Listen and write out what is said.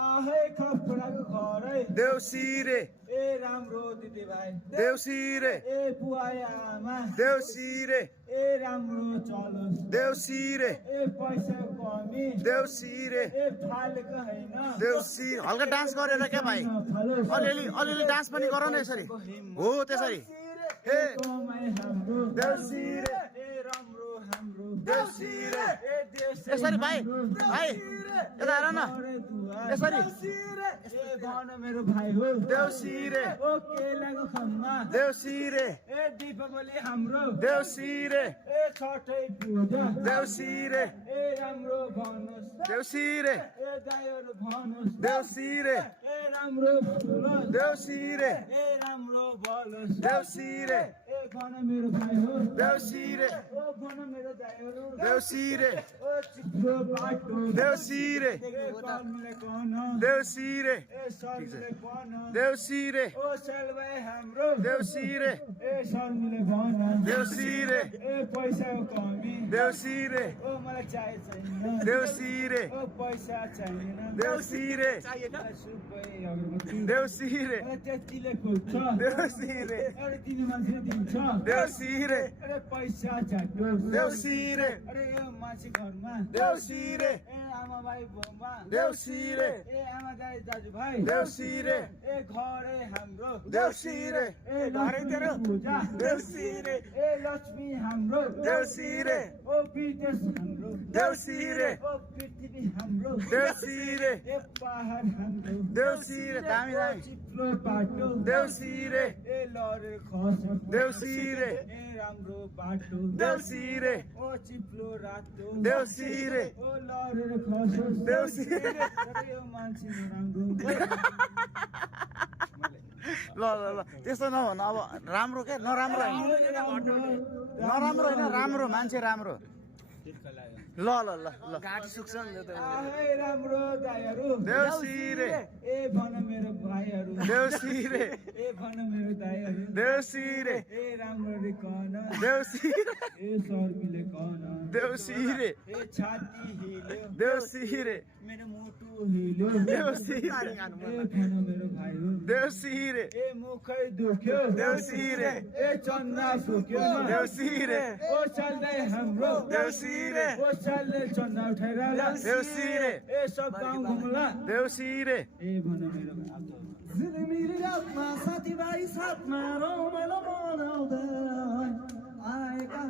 आहे खपडाको घर है देउसी रे ए राम्रो दिदी भाइ देउसी रे ए बुवा आमा देउसी रे ए राम्रो चलोस् देउसी रे ए पैसा कमी देउसी रे ए फालेको हैन देउसी हल्का डान्स गरेर क्या भाइ अलिअलि डान्स पनि गर न यसरी हो त्यसरी हे कमाइ हाम्रो देउसी रे ए राम्रो हाम्रो देउसी रे ए देउसी यसरी भाइ यता हेर न यसरी ए भन मेरो भाइ हो देउसी रे ओ केलाको खम्मा देउसी रे ए दीपावली हाम्रो देउसी रे ए छठै पूजा देउसी रे ए राम्रो भन्नुहोस् देउसी रे ए दाइहरू भन्नुहोस् देउसी रे ए राम्रो बोलोस् देउसी रे ए राम्रो बोलोस् देउसी रे ए भन मेरो भाइ हो देउसी रे ओ भन मेरो दाइहरू देउसी रे ओ चिप्लो बाटो देउसी रे ए कर्मले कन देउसी रे ए शर्मले कन देउसी रे ओ सेलभाइ हाम्रो देउसी रे ए शर्मले भन देउसी रे ए पैसाको कमी देउसी रे ओ मलाई चाहिएन देउसी रे ओ पैसा चाहिएन देउसी रे मलाई सुपै अगरबत्ती देउसी रे मलाई त्यतिले खोज्छ देउसी रे अरे तिनी मान्छेले दिन्छ देउसी रे अरे पैसा चाटोस् देउसी रे अरे यो मान्छे घरमा देउसी रे ए आमा भाइ बाउमा देउसी रे ए आमा दाइ दाजुभाइ देउसी रे ए घरै हाम्रो देउसी रे ए घरै तेरो पूजा देउसी रे ए लक्ष्मी हाम्रो देउसी रे ओ विदेश हाम्रो देउसी रे ओ पृथ्वी हाम्रो देउसी रे ए पहाड हाम्रो देउसी रे दामी ओ दामी चिप्लो बाटो देउसी रे ए लरे खस देउसी रे ए राम्रो बाटो देउसी रे ओ चिप्लो रातो देउसी रे ओ लरे खस देउसी रे यो मान्छे राम्रो ल ल ल त्यस्तो नभन अब राम्रो क्या नराम्रो होइन नराम्रो होइन राम्रो मान्छे राम्रो ल ल ल ल घाँटी सुक्छ नि त आहे राम्रो दाइहरू देउसी रे ए भन मेरो भाइहरू देउसी रे ए भन मेरो दाइहरू देउसी रे ए राम्ररी कन देउसी ए शर्मिले कन देउसी रे ए छाती हिल्यो देउसी रे मेरो मुटु हिल्यो देउसी ए भन मेरो भाइहरू देउसी रे ए मुखै दुख्यो देउसी रे ए चन्दा फुक्यो देउसी रे ओ चल्दै हाम्रो देउसी रे ओ चल्दै चन्दा उठाएर देउसी रे ए सब गाउँ घुम्ला देउसी रे ए भन मेरो झिलिमिली रातमा साथीभाइ साथमा रमाइलो मनाउँदै आएका